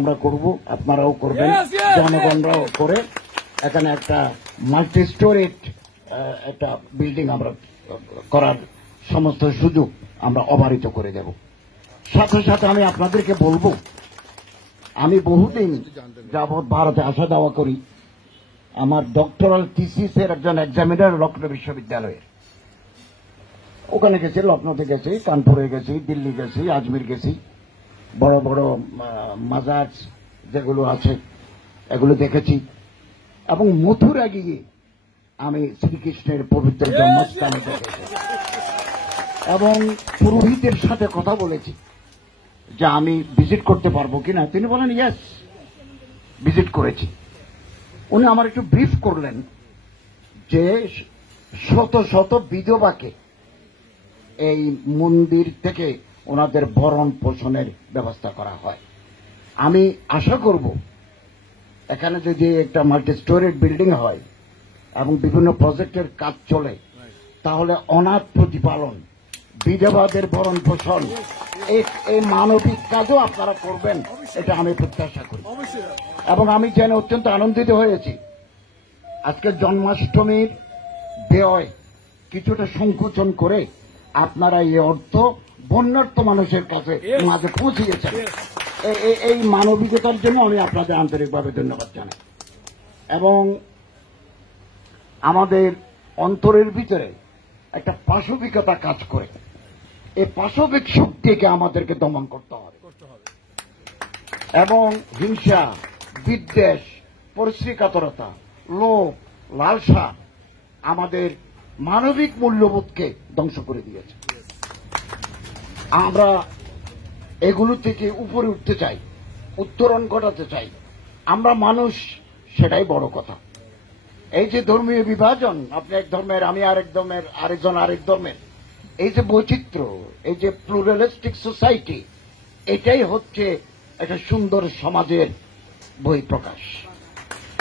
আমরা করব, আপনারাও করবেন, জনগণরাও করে এখানে একটা মাল্টি স্টোরেজ একটা বিল্ডিং আমরা করার সমস্ত সুযোগ আমরা অবারিত করে দেব। সাথে সাথে আমি আপনাদেরকে বলবো, আমি বহুদিন যাবৎ ভারতে আসা যাওয়া করি। আমার ডক্টরাল থিসিসের একজন এক্সামিনার লখনৌ বিশ্ববিদ্যালয়ের, ওখানে গেছি, লখনৌতে গেছি, কানপুরে গেছি, দিল্লি গেছি, আজমির গেছি, বড় বড় মাজার যেগুলো আছে এগুলো দেখেছি, এবং মথুরা গিয়ে আমি শ্রীকৃষ্ণের পবিত্র জন্মস্থানে দেখেছি এবং পুরোহিতের সাথে কথা বলেছি যে আমি ভিজিট করতে পারবো কিনা। তিনি বলেন ইয়েস, ভিজিট করেছি। উনি আমার একটু ব্রিফ করলেন যে শত শত বিধবাকে এই মন্দির থেকে ওনাদের ভরণ পোষণের ব্যবস্থা করা হয়। আমি আশা করব এখানে যদি একটা মাল্টি স্টোরেজ বিল্ডিং হয় এবং বিভিন্ন প্রজেক্টের কাজ চলে, তাহলে অনাথ প্রতিপালন, বিধবাদের ভরণ পোষণ, এই মানবিক কাজও আপনারা করবেন, এটা আমি প্রত্যাশা করি। এবং আমি জেনে অত্যন্ত আনন্দিত হয়েছি আজকে জন্মাষ্টমীর ব্যয় কিছুটা সংকোচন করে আপনারা এই অর্থ বন্যার্থ মানুষের কাছে মাঝে পৌঁছিয়েছেন। এই মানবিকতার জন্য আমি আপনাদের আন্তরিকভাবে ধন্যবাদ জানাই। এবং আমাদের অন্তরের ভিতরে একটা পাশবিকতা কাজ করে, এই পাশবিক শক্তিকে আমাদেরকে দমন করতে হবে এবং হিংসা, বিদ্বেষ, পরিশ্রীকাতরতা, লোভ, লালসা আমাদের মানবিক মূল্যবোধকে ধ্বংস করে দিয়েছে। আমরা এগুলো থেকে উপরে উঠতে চাই, উত্তরণ ঘটাতে চাই। আমরা মানুষ, সেটাই বড় কথা। এই যে ধর্মীয় বিভাজন, আপনি এক ধর্মের, আমি আরেক ধর্মের, আরেকজন আরেক ধর্মের, এই যে বৈচিত্র্য, এই যে প্লুরালিস্টিক সোসাইটি, এটাই হচ্ছে একটা সুন্দর সমাজের বহিঃপ্রকাশ।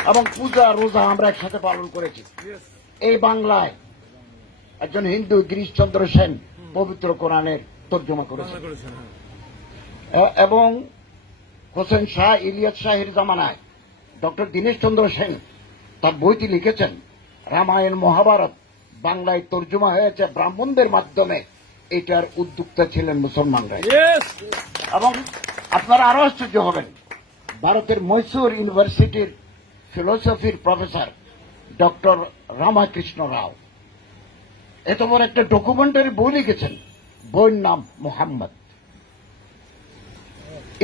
এবং পূজা রোজা আমরা একসাথে পালন করেছি। এই বাংলায় একজন হিন্দু গিরিশচন্দ্র সেন পবিত্র কোরআনের তর্জমা করেছেন এবং হোসেন শাহ, ইলিয়াস শাহের জামানায় ডক্টর দীনেশ চন্দ্র সেন তার বইটি লিখেছেন। রামায়ণ মহাভারত বাংলায় তর্জমা হয়েছে ব্রাহ্মণদের মাধ্যমে, এটার উদ্যোক্তা ছিলেন মুসলমানরা। এবং আপনারা আরো আশ্চর্য হবেন, ভারতের মৈসুর ইউনিভার্সিটির ফিলোসফির প্রফেসর ডক্টর রামাকৃষ্ণ রাও এত বড় একটা ডকুমেন্টারি বই লিখেছেন, বইয়ের নাম Mohammad.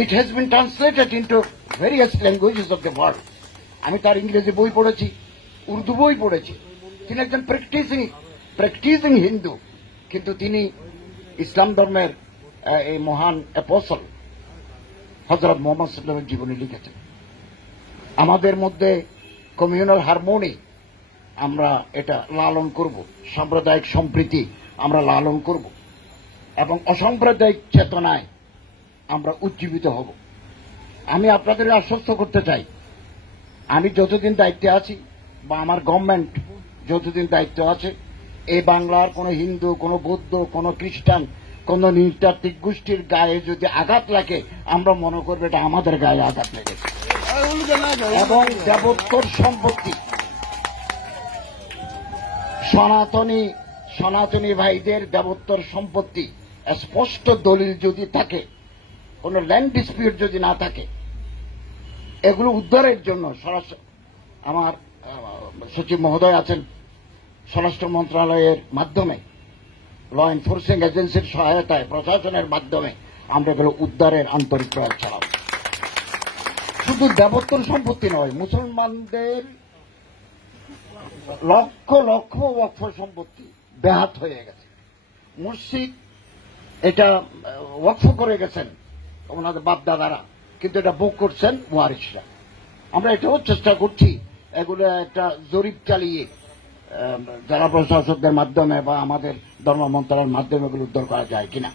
It has been translated into various languages of the world. আমি তার ইংরেজি বই পড়েছি, উর্দু বই পড়েছি। তিনি একজন প্র্যাকটিসিং হিন্দু, কিন্তু তিনি ইসলাম ধর্মের এই মহান অ্যাপোস্টল হযরত মুহাম্মদ সাল্লাল্লাহু আলাইহি ওয়াসাল্লামের জীবনী লিখেছেন। আমাদের মধ্যে কমিউনাল হারমোনি আমরা এটা লালন করব, সাম্প্রদায়িক সম্প্রীতি আমরা লালন করব এবং অসাম্প্রদায়িক চেতনায় আমরা উজ্জীবিত হব। আমি আপনাদের আশ্বস্ত করতে চাই, আমি যতদিন দায়িত্বে আছি বা আমার গভর্নমেন্ট যতদিন দায়িত্ব আছে, এই বাংলার কোন হিন্দু, কোন বৌদ্ধ, কোন খ্রিস্টান, কোন নৃতাত্ত্বিক গোষ্ঠীর গায়ে যদি আঘাত লাগে, আমরা মনে করবো এটা আমাদের গায়ে আঘাত লেগেছে। এবং দেবোত্তর সম্পত্তি, সনাতনী ভাইদের দেবোত্তর সম্পত্তি স্পষ্ট দলিল যদি থাকে, কোন ল্যান্ড ডিসপিউট যদি না থাকে, এগুলো উদ্ধারের জন্য আমার সচিব মহোদয় আছেন, স্বরাষ্ট্র মন্ত্রণালয়ের মাধ্যমে, ল এনফোর্সিং এজেন্সির সহায়তায়, প্রশাসনের মাধ্যমে আমরা এগুলো উদ্ধারের আন্তরিক প্রয়াস চালাব। শুধু দেবোত্তর সম্পত্তি নয়, মুসলমানদের লক্ষ লক্ষ ওয়াকফ সম্পত্তি ব্যাহত হয়ে গেছে। মসজিদ এটা ওয়াকফ করে গেছেন ওনাদের বাপদাদারা, কিন্তু এটা ভোগ করছেন ওয়ারিশরা। আমরা এটাও চেষ্টা করছি এগুলো একটা জরিপ চালিয়ে জেলা প্রশাসকদের মাধ্যমে বা আমাদের ধর্ম মন্ত্রণালয়ের মাধ্যমে এগুলো উদ্ধার করা যায় কিনা।